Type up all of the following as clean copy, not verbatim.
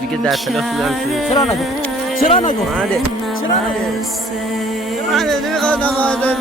دیگه در طلاف بودم چرا نگو؟ چرا نگو؟ چرا نگو؟ نمیخواد نمازه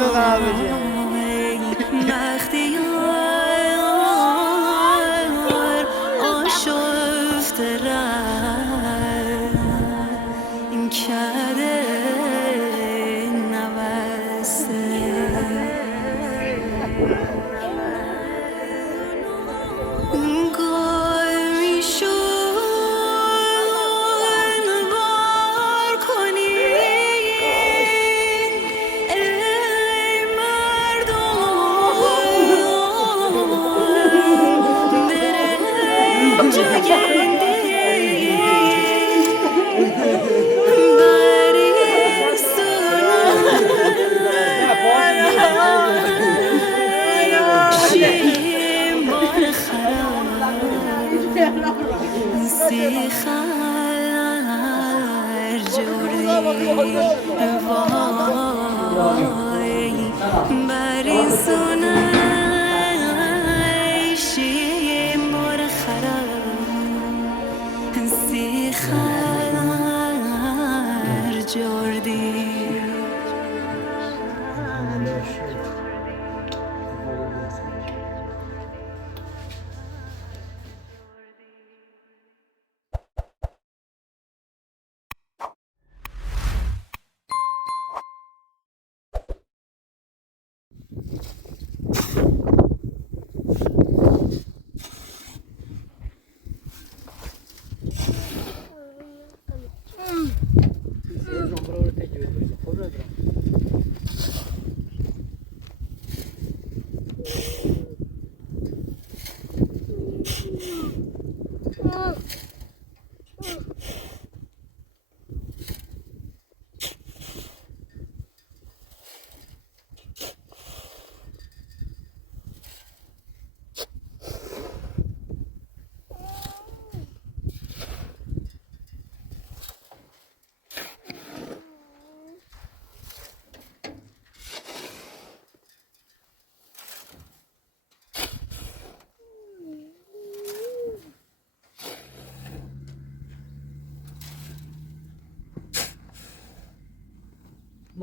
بگم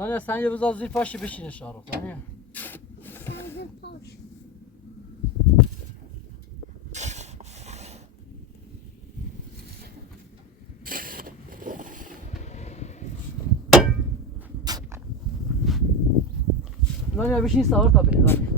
نه سنگ بذار زیر پاشی بشینه شارو زنی زیر پاش نه بشین سوار تا بریم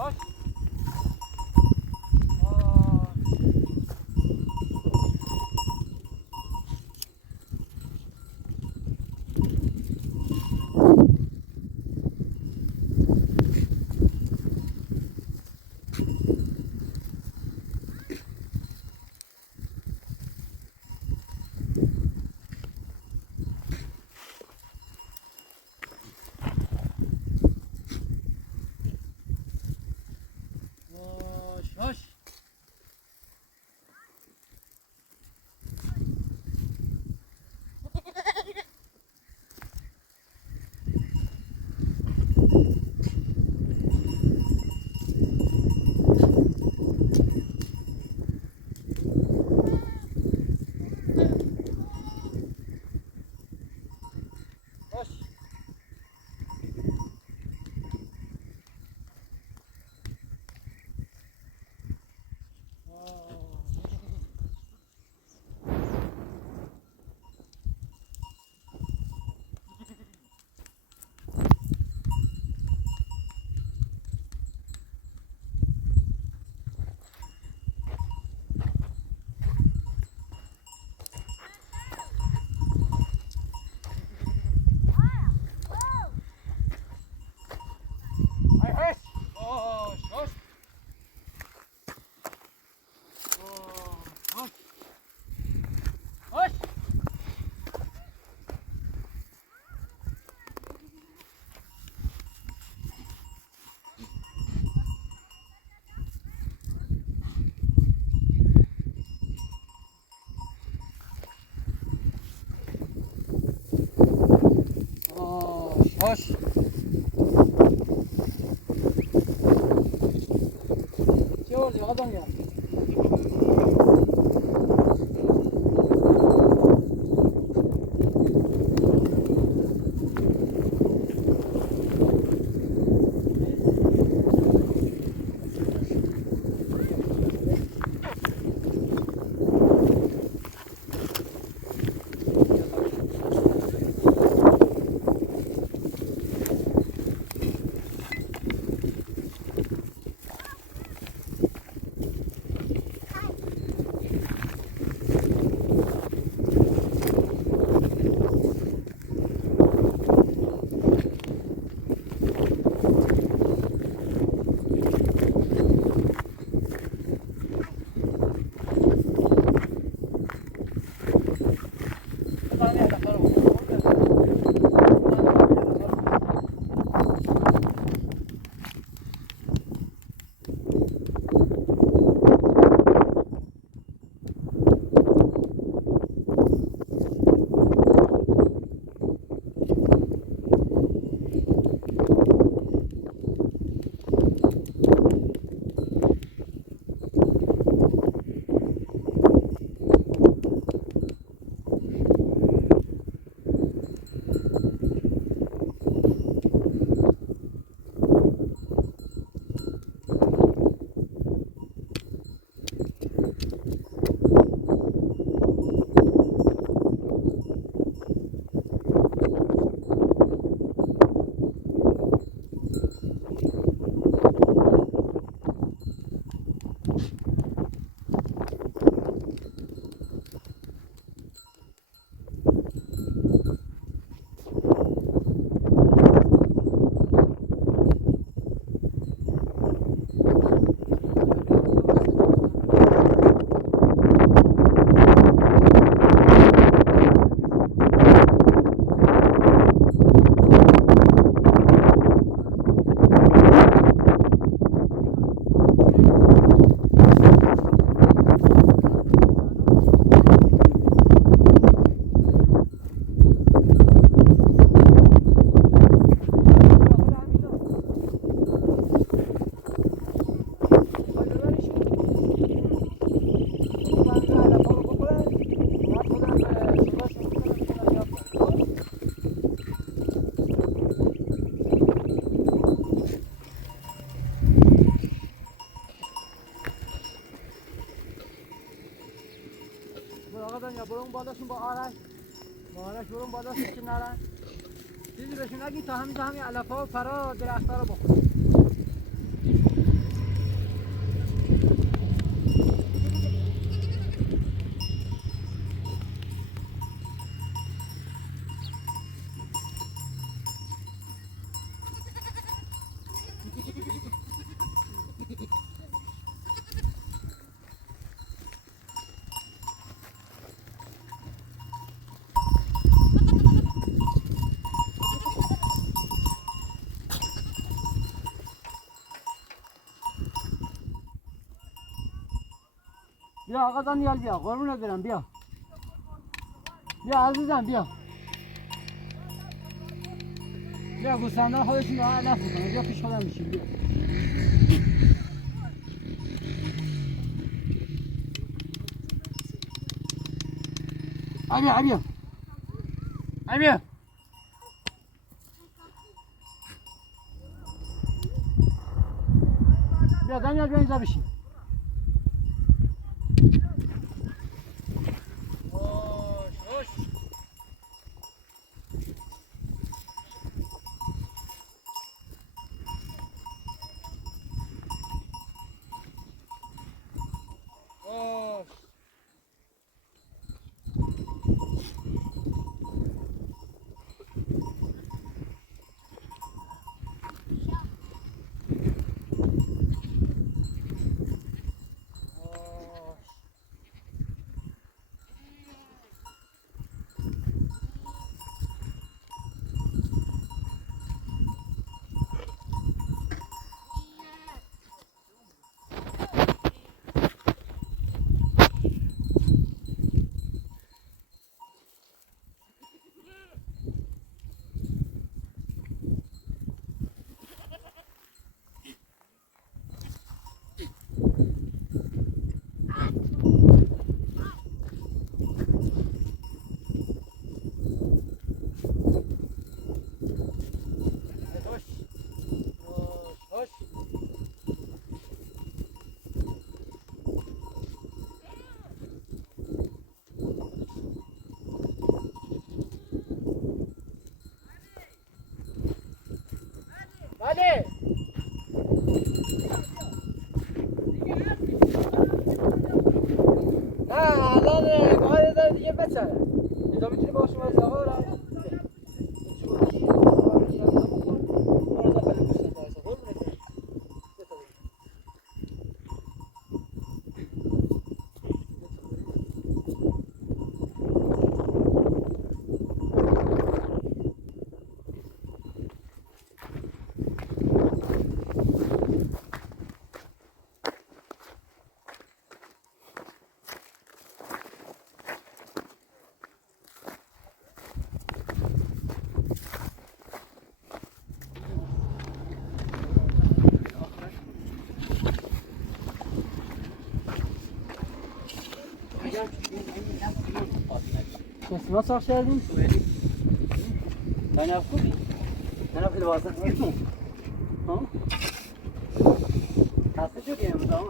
Hoş. Ne oldu adam ya? یا برون بالاشون با آرش برون بالاشون کنارن چیزی بهشون نگی تا همین علفا و فرا درختها رو بخورن. بیا آقا دانیال بیا قربونت برم بیا بیا عزیزم بیا بیا گوسفندان خودشون رو علف میکنن بیا پیش خودم میشیم بیا بیا بیا بیا بیا دانیال بیا اینجا بشین بله نه الان باید داره دیگه بچره اینجا میتونی با شما از آقا را ما ساخت کردیم؟ من خوبی؟ من خیلی واسه میمون ها؟ خسته شدی امروز ها؟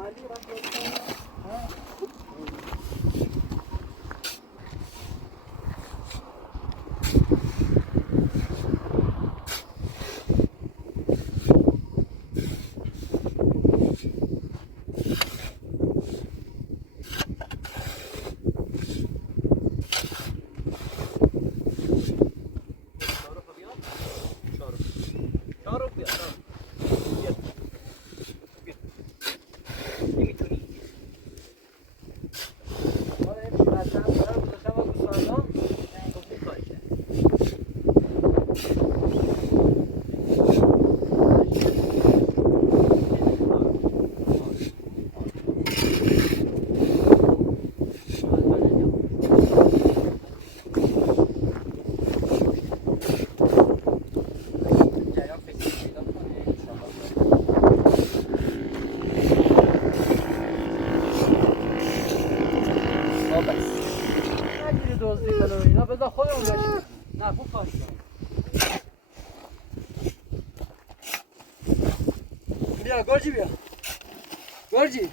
بیا گرجی بیا گرجی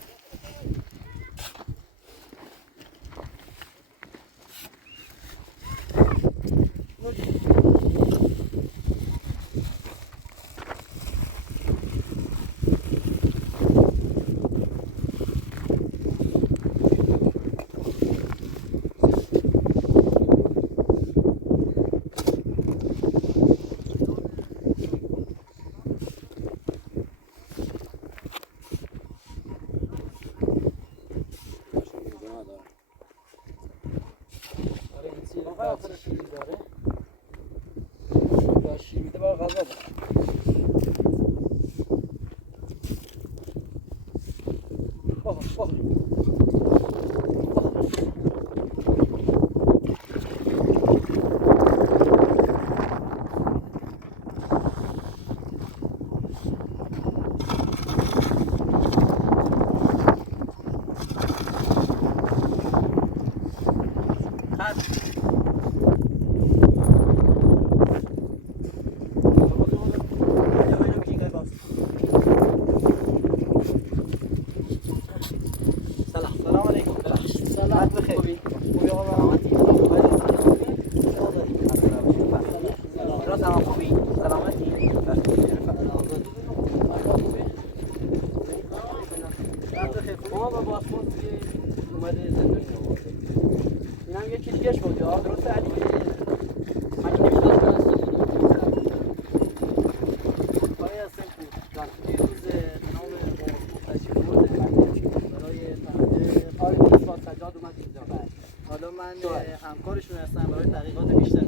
کارشون هستن برای تحقیقات بیشتر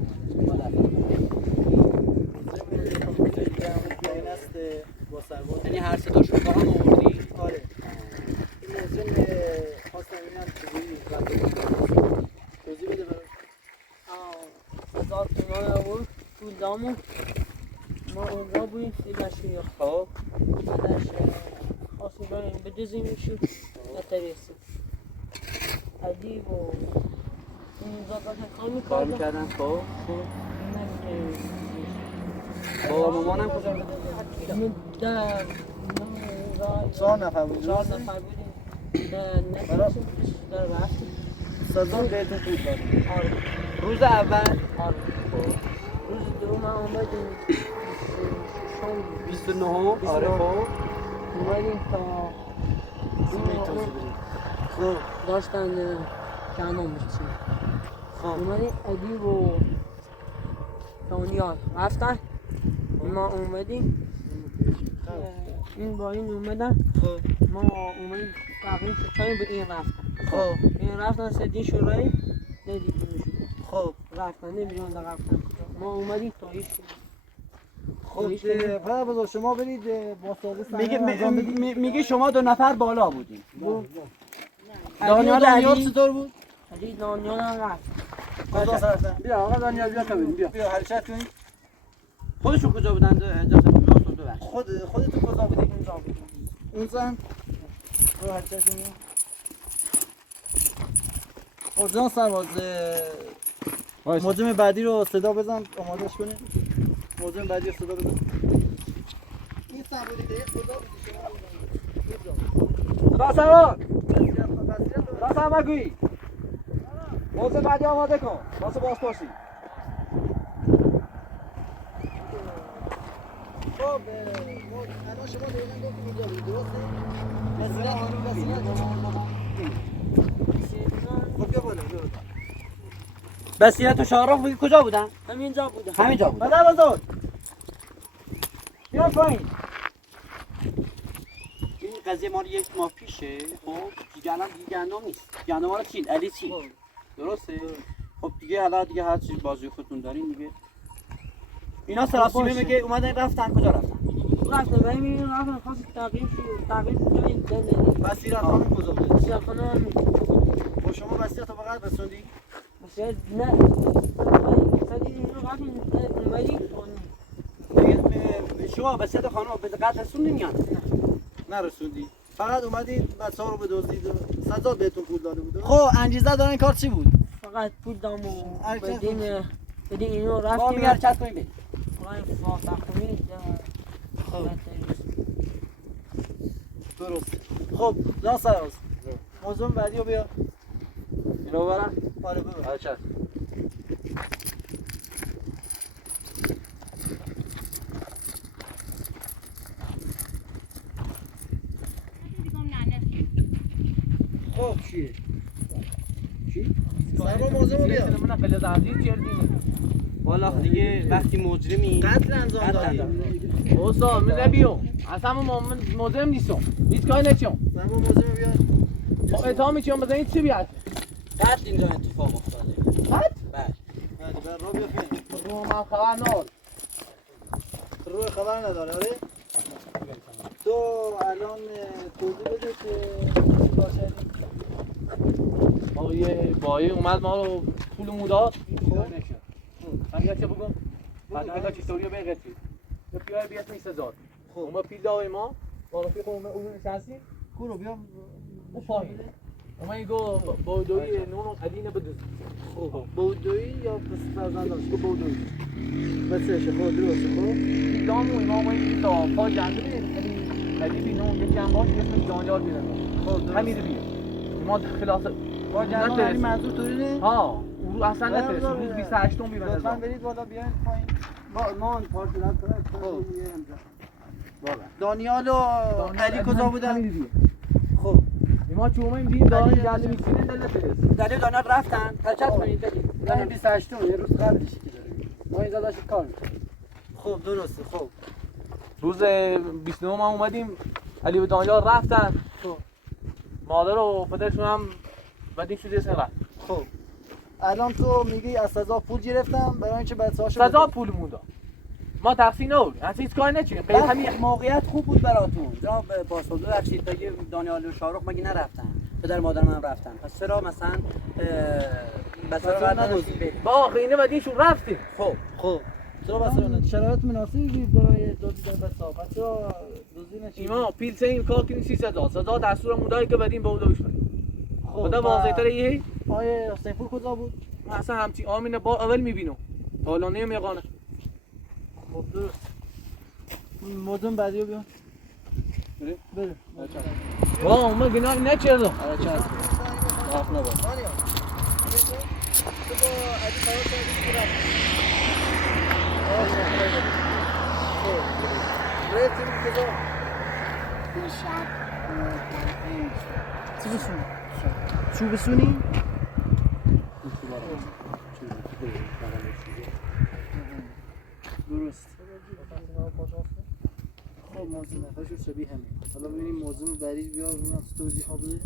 با سرباز یعنی هر سه تاشون با هم آوردی؟ آره این موضوع خواستم اینم توضیح بده برای 1000 تومان آورد پول دامون ما اونجا بودیم سیلشون یا خب بعدش خواستیم بریم بدزیمشون نترسیم عدیب و اینجا داشتن کار کار میکردن میکردن خب بابا مامانم کجا بود؟ در 4 نفر بود 4 نفر بودیم نترسیم در رفتیم سازمان بهتون پول داد آره روز اول آره روز دوم آمدیم 29 آره خب اومدیم تا خب داشتن کنون میشیم خب اومدیم ادیب و دانیال رفتن ما اومدیم این با این اومدن خب ما اومدیم تقریب شدیم به این رفتن خب این رفتن سدین شورایی ندیدیمشون خب رفتن نمیدونم در رفتن ما اومدیم تا هیچ خب پدر بزرگ شما برید با ساقه میگه شما 2 نفر بالا بودیم دانیال چطور بود؟ علی دانیال هم رفت کجا رفتن؟ بیا آقا دانیال بیا کبین بیا بیا حرکت کنید خودشون کجا بودن اجازه بدید ببخشید خودتون کجا بودید؟ اونجا هم رو حرکت کنید خب جان سرباز موجم بعدی رو صدا بزن آمادش کنید موجم بعدی رو صدا بزن این سربازی خدا بودی راسوان راسوان مگوی موضوع بعدی آماده کن واسه باز باشی خب الان شما دقیقا گفتید اینجا بود درسته؟ مسیرت خب بیا بالا بسیرت و شاهرخ بگی کجا بودن؟ همینجا بودم همینجا بود پدر بزرگ بیا پایین این قضیه مال 1 ماه پیشه خب دیگه الان دیگه گندم نیست گندم رو چید علی چید درسته؟ خب دیگه حالا دیگه هر چیز بازی خودتون دارین دیگه اینا سراسیمه میگه اومدن رفتن کجا رفتن؟ رفتم ببین رفتم خواست تغییر کنیم دل بسیرت خانم کجا بود؟ بسیار خانه هم خب شما بسیرت رو فقط رسوندی؟ بسیار نه سدید اینو رفتیم اومدیم دیگه شما بسیرت خانم به دقت رسوندین یا نرسوندی فقط اومدید بچه ها رو بدزدید و سزا بهتون پول داده بود خب انگیزه دارن کار چی بود؟ فقط پول دام و حرکت بدین اینو ما رفتیم میگه حرکت کنیم بریم رای فاسق کنید درست خب جان سرباز موضوع بعدی رو بیا اینو ببرم آره ببر حرکت خب چیه؟ چی؟ سرباز موضوع رو بیا من قلت عزیز کردیم والا دیگه وقتی مجرمی قتل انجام دادی اوسا من نبیام اصلا من مزاحم نیستم هیچ کاری نمی‌کنم سرباز موضوع رو بیا اتهام می‌کنم بزنید چی بیاد قتل اینجا اتفاق افتاده قتل بله بله رو بیا فیلم رو من خبر ندارم روی خبر نداره آره؟ تو الان توضیح بده که کار کردی بایی اومد ما رو پولمون داد من یه چه بگم بعد اگه چطوری رو بگید یه پیای بیاد نیست زاد خب ما پیل داوی ما با رفیق اون نشستی کورو بیا او پایین ما ایگو بودوی نونو ادینه بدوز خب بودویی یا پس فرزندانش که بودویی بسیشه خب درسته خب پیل دامو ما این تا پا جنده بید یعنی بینون یکی هم باش اسمش دانیال بیرن خب همین رو بیه ما خلاص با جنان علی منظور طورینه؟ ها او اصلا نترسید روز 28 ام بیرن لطفاً برید بالا بیاین پایین با ما پارت رد کنید دانیال و علی کجا بودن؟ خب ما چومه این بیم دارن گله میسینن دل نترس دلیل دانیال رفتن حرکت کنید بریم یعنی 28 یه روز قبلش که داره ما اینجا داشت کار میکنیم خب درسته خب روز 29 ما اومدیم علی و دانیال رفتن خب مادر و پدرشون هم بعدین شده رفت خب الان تو میگی از سزا پول گرفتم برای اینکه بچه‌هاشو سزا پولمون داد ما تقصیر نبود از هیچ کاری نچیم بعد همین موقعیت خوب بود براتون جناب پاسدار ببخشید تا یه دانیال و شاروخ مگه نرفتن پدر مادر من رفتن پس چرا مثلا بچه‌ها رو بعد نداشتید با آخرینه بدیشون رفتیم خب چرا مثلا شرایط مناسبی بود برای دزدیدن بچه‌ها چرا دزدی نشید ایما پیلسه این کار کنیم 300 سزا دستور مودایی که بدیم به اودوش بدیم خدا واضح‌تر یه آیه حسین پور کجا بود اصلا همچین آمین با اول میبینم حالا نمیقانه خب درست این موضوع بعدیو بیان بره وا ما گناه نچردم آره چند راف نباش چو بسونی؟ درست خب موضوع نفرشو شبیه همین حالا ببینیم موضوع بعدی بیار ببینم توضیح ها بده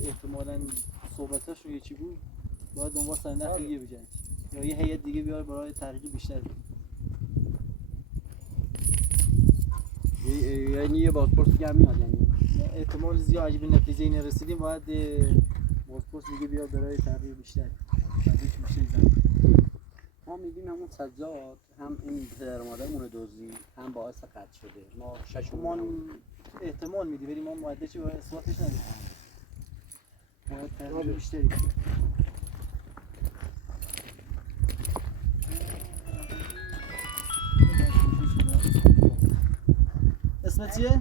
احتمالاً صحبتاشون یه چی بود باید دنبال سر نخ دیگه بجنید یا یه هیئت دیگه بیار برای تحقیق بیشتر یعنی یه بازپرس دیگه هم میاد یعنی احتمال زیاد عجیب نتیجه این رسیدیم باید بازپرس دیگه بیار برای تحقیق بیشتر تحقیق بیشتر زن ما میگیم همون سجاد هم این پدر مادرمون رو دزدی هم باعث قتل شده ما ما احتمال میدی ولی ما معدل چی باید اثباتش ندیم باید تحقیق بیشتری اسمت چیه؟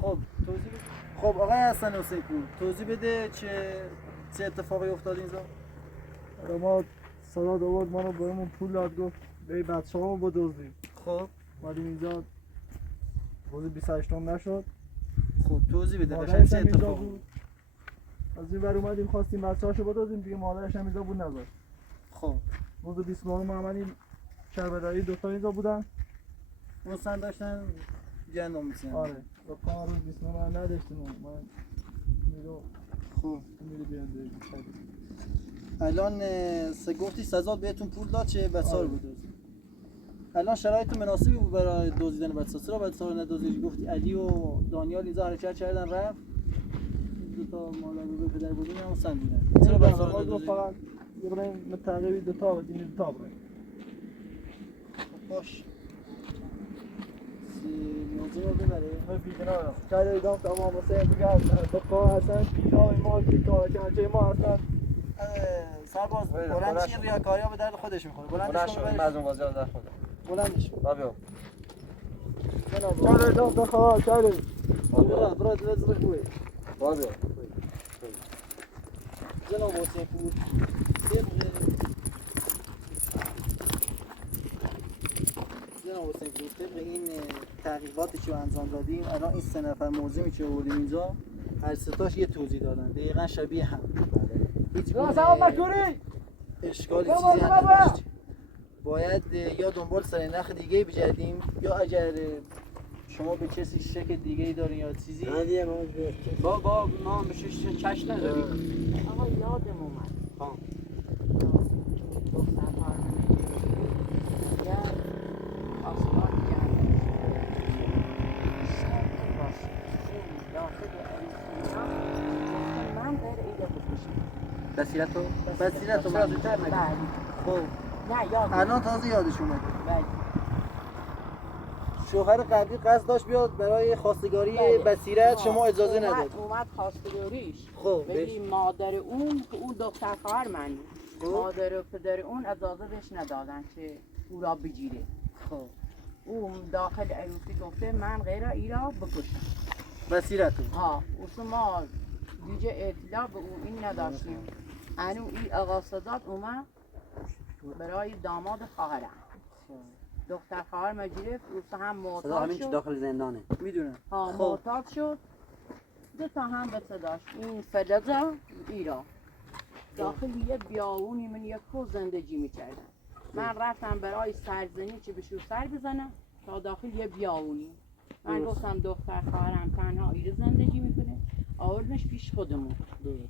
خب توضیح بده. خب آقای حسن حسین پور توضیح بده چه اتفاقی افتاد اینجا؟ ما صدا دوبار ما رو بهمون پول داد گفت به بچه ها با دزدیم خب اومدیم اینجا روز 28 نشد خب توضیح بده قشنگ مادرش چه هم اینجا اتفاقی بود از این ور اومدیم خواستیم بچه هاشو بدازیم دیگه مادرش هم اینجا بود نذاشت خب روز 29 ما آمدیم شربدایی دوتا اینجا بودن اون سن داشتن گندم میسن آره دوتا روز 29 من نداشتیم من میرو خب میری بیان الان گفتی سزا بهتون پول داد چه بچه‌ها رو بدزدید الان شرایط مناسبی بود برای دزدیدن بچه‌ها چرا بچه‌ها رو ندزدید گفتی علی و دانیال اینجا حرکت کردن رفت دو تا مادر و پدر بزرگ هم سن بودن چرا بچه‌ها رو ندزدید فقط یه متقوی دوتا بدیم دوتا بریم باش موضوع رو ببره ما بیدنا چای دیدم تمام حسین بگم بقا اصلا پیدا ما پیدا چه ما اصلا سرباز بلند چی ریاکاری ها به درد خودش میخوره بلندش کن مردم بازی در خود بلندش کن بابا چای دیدم بقا چای برو دل خوبه بابا جناب حسین پور جناب حسین پور طبق این تحقیقاتی که انجام دادیم الان این 3 نفر موضوعی که آوردیم اینجا هر سه تاش یه توضیح دادن دقیقاً شبیه هم هیچ گونه اشکالی چیزی نداشت باید یا دنبال سر نخ دیگه بگردیم یا اگر شما به کسی شک دیگه ای دارین یا چیزی بابا ما به چش نداریم آقا یادم اومد ها دختر آسمان کرد شرط باشه داخل عریسینا من غیر ایده بکشم بسیرتو من زودتر نگم بله خب نه یادم الان تازه یادش اومده بله شوهر قبلی قصد داشت بیاد برای خواستگاری بصیرت شما اجازه نداد اومد خواستگاریش خب ولی مادر اون که اون دختر خواهر من خب. مادر و پدر اون اجازه بهش ندادن که او را بگیره خب اون داخل عروسی گفته من غیر ایرا بکشم بصیرتو ها اصلا ما دیگه اطلاع به اون این نداشتیم انو این آقا صدات اومد برای داماد خواهرم دختر خواهر ما گرفت او هم صدا معتاد همین که شد داخل زندانه میدونم ها خب. معتاد شد دو تا هم به صداش این فلزا ایرا داخل یه بیاونی من یک روز زندگی میکردم من رفتم برای سرزنی چه بشو سر بزنم تا داخل یه بیاونی من گفتم دختر خواهرم تنها ایره زندگی میکنه، آوردمش پیش خودمون.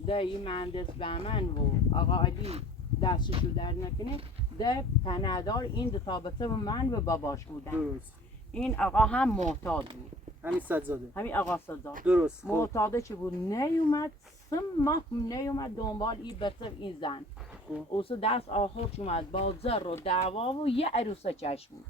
ده این مهندس بهمن و آقا علی دستشو در نکنه، ده پنهدار این دو تابطه من و باباش بودن. درست. این آقا هم معتاد بود، همین صدزاده. همین آقا صداد. درست. خب. معتاده چه بود، نیومد 3 ماه نیومد دنبال این بسر این زن. اوس دست آخرش اومد با زر و دعوا و یه عروسه چشم بود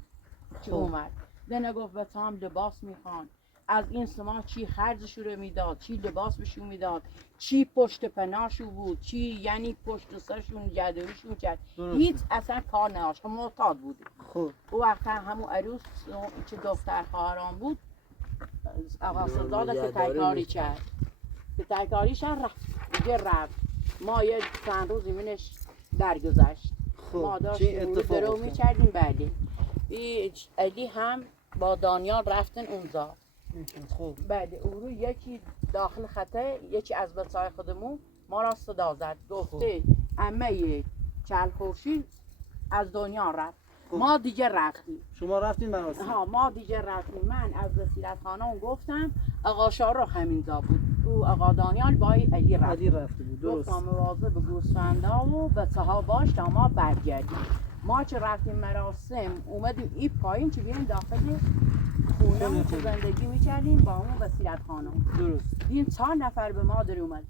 که اومد. ده نگفت به هم لباس میخوان، از این سما چی خرجشو رو میداد، چی لباس بهشون میداد، چی پشت پناهشو بود، چی یعنی پشت سرشون جدویشون کرد. هیچ اصلا کار نداشت، معتاد بود. خب او وقتا همون عروس که دختر خواهران بود آقا صداده که تایکاری کرد، که تایکاریش هم رفت دیگه رفت. ما یه چند روز ایمینش درگذشت. ما خب چه داشتیم اتفاق درو افتاد؟ میکردیم. بعدی علی هم با دانیال رفتن اونجا. خب بعد او رو یکی داخل خطه، یکی از بچه‌های خودمون ما را صدا زد، گفته عمه چل خورشید از دنیا رفت. ما دیگه رفتیم. شما رفتین مراسم؟ ها ما دیگه رفتیم. من از وسیلت خانم گفتم آقا شارخ همینجا بود، او آقا دانیال با علی رفت. علی رفته بود. درست. گفتم مواظب به گوسفندا و بچه ها باش تا ما برگردیم. ما چه رفتیم مراسم اومدیم این پایین که بیایم داخل خونه که زندگی میکردیم با همون وسیلت خانم. درست. این 4 نفر به ما در اومد.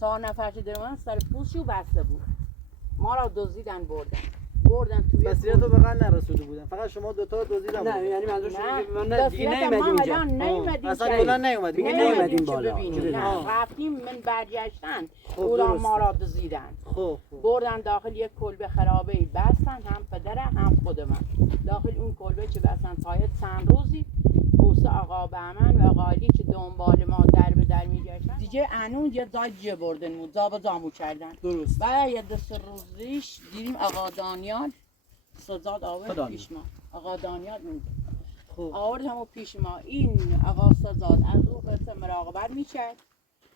4 نفر که در اومد سر پوشی و بسته بود. ما را دزدیدن بردن توی بصیرت رو به قن نرسوده بودن، فقط شما دوتا دزدیدن. نه یعنی منظورش نه، اینه که من دیگه نیومدیم اینجا. اصلا کلا نیومدیم. دیگه نیومدیم که بالا. ببینیم. نه رفتیم من برگشتن خب، اونا درسته. ما را دزدیدن. خب بردن داخل یک کلبه خرابه بستن، هم پدره هم خود من. داخل اون کلبه چه بستن تایت چند روزی بوسه آقا بهمن و آقا علی که دنبال ما در به در میگشتن دیگه انون یه جای دیگه بردن بود، زاب زامو کردن. درست. بعد یه 2 روزیش دیدیم آقا دانیال سزاد آورد پیش ما. آقا دانیال اون خب آورد همو پیش ما. این آقا سزاد از او قصه مراقبت میکرد،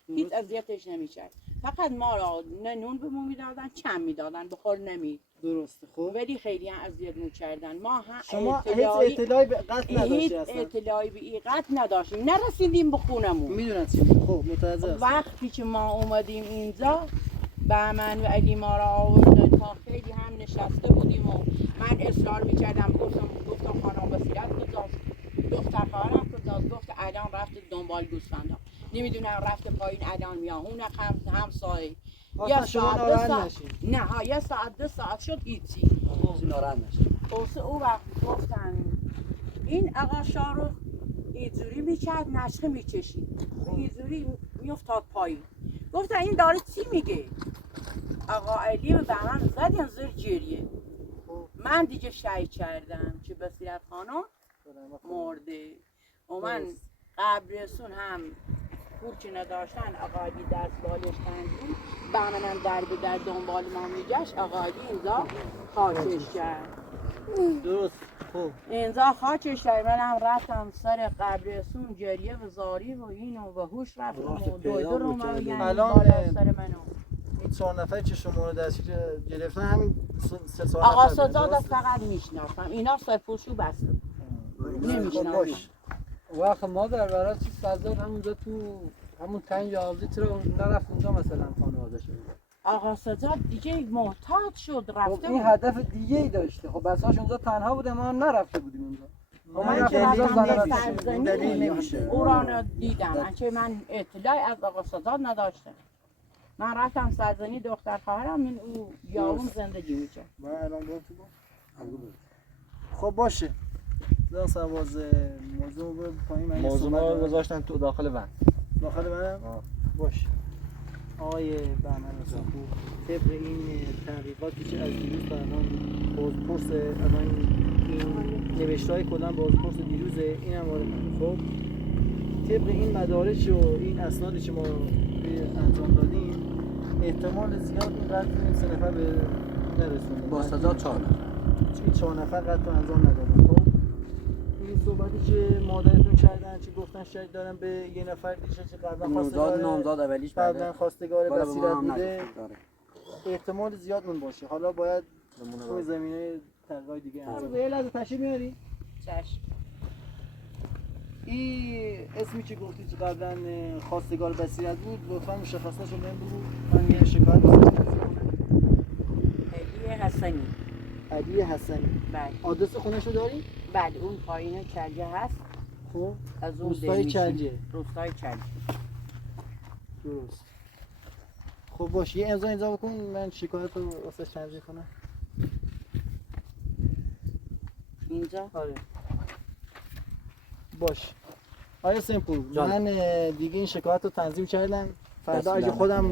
هیچ اذیتش نمیکرد. فقط ما را نه نون به ما میدادن، کم میدادن، بخور نمید. درسته. خب ولی خیلی هم اذیت میکردن. ما هم شما هیچ اطلاعی به قتل نداشتی هیچ اصلا؟ اطلاعی به این قتل نداشتیم، نرسیدیم به خونمون. میدونم چی میگی. خب متوجه هستم. وقتی که ما اومدیم اینجا بهمن و علی ما را آوردن تا خیلی هم نشسته بودیم و من اصرار میکردم، گفتم خانم بصیرت کجاست، دختر خواهرم کجاست، گفت الان رفته دنبال گوسفندا، نمیدونم رفته پایین الان میاد. اون همسایه اصلا شما ناراحت نشید؟ نه ها یه ساعت 2 ساعت شد هیچی. ناراحت نشید. او وقت گفتن این آقا شارخ اینجوری میکرد، نشخه میکشید، اینجوری میافتاد پایین. گفتن این داره چی میگه؟ آقا علی به من زدن زیر گریه. من دیگه شهید کردم که بصیرت خانم مرده و من قبرستون هم پول که نداشتن آقا علی دست بالش تنگید، بهمنم در به در دنبال ما میگشت. آقا علی اینجا خاکش کرد. درست. خب اینجا خاکش کرد. منم رفتم سر قبرستون گریه و زاری و اینو و هوش رفتم و دویدو رو ما یعنی الان بالا سر منو. این 4 نفری که شما رو دستگیر گرفتن همین 3 نفر آقا بودن، سزاد درسته؟ فقط میشناختم، اینا سرپوشو بسته نمیشناختم. باش. وقت ما در برای چی صدر همونجا تو همون تنگ یازی چرا نرفت اونجا مثلا خانواده شد؟ آقا سزاد دیگه محتاط شد خب رفته این بود. هدف دیگه ای داشته. خب بساش اونجا تنها بوده، ما هم نرفته بودیم اونجا. من این که دلیل رفتم نمیشه. سرزمین این دلیل نمیشه. او را دیدم، انچه من اطلاعی از آقا سزاد نداشتم. من رفتم سرزمین دختر خواهرم، من او یاون زندگی میکرد. من الان گفتم تو خب باشه. زن سواز موضوع رو پایین من موضوع ما گذاشتن تو داخل ون. داخل منم؟ باشه. آقای بهمن رضاپور طبق این تحقیقاتی که از دیروز تا الان بازپرس الان این نوشته‌های کلا بازپرس دیروزه، این هم مورد من. خب طبق این مدارج و این اسنادی که ما انجام دادیم احتمال زیاد این قتل این 3 نفر به نرسونده. با سزا 4 این 4 نفر قتل انجام ندادن. خب این صحبتی که مادرتون کردن چی گفتن شاید دارن به یه نفر دیگه که قبلا نامزاد اولیش بعدن خواستگار بالا بصیرت ما هم بوده، داره. احتمال زیاد اون باشه. حالا باید توی زمینه تحقیقات دیگه انجام. یه لحظه تشریف میاری؟ چشم. این اسمی که گفتی تو قبلا خواستگار بصیرت بود لطفا مشخصاتش رو بهم بگو من یه شکایت بزنم. هدیه حسنی. علی حسنی. بله. آدرس خونه‌شو داری؟ بله اون پایین چلجه هست. خب از اون روستای دل می‌شیم. چلجه. روستای چلجه. درست. خب باش یه امضا بکن من شکایت رو واسه تنظیم کنم. اینجا آره. باش. آیا سمپور جان. من دیگه این شکایت رو تنظیم کردم فردا دست اگه درد خودم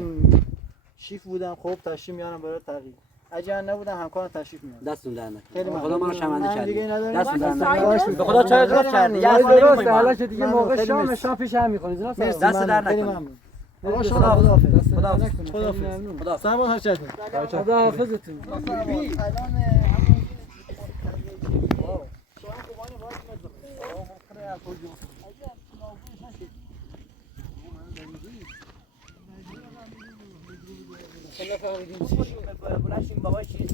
شیف بودم خب تشریف میارم برای تغییر اگه من نبودم همکارم تشریف میارم دستون در نکنه. خیلی ممنون. خدا ما رو شرمنده من کردی. دیگه ندارم. دستون در سایه نکنه. درست به خدا چای درست کردی. یه اصلا درسته نمی‌خوایم حالا ما. که دیگه ممنون، موقع خیلی شام مرسی. شام پیش هم می‌کنید جناب مرسی. صاحب. دست در خیلی نکنه. ممنون. خدا آقا شما خداحافظ. خداحافظ. خداحافظ. ممنون. خدا. سلام حضرتون. خداحافظتون. الان بلند شیم بابا چی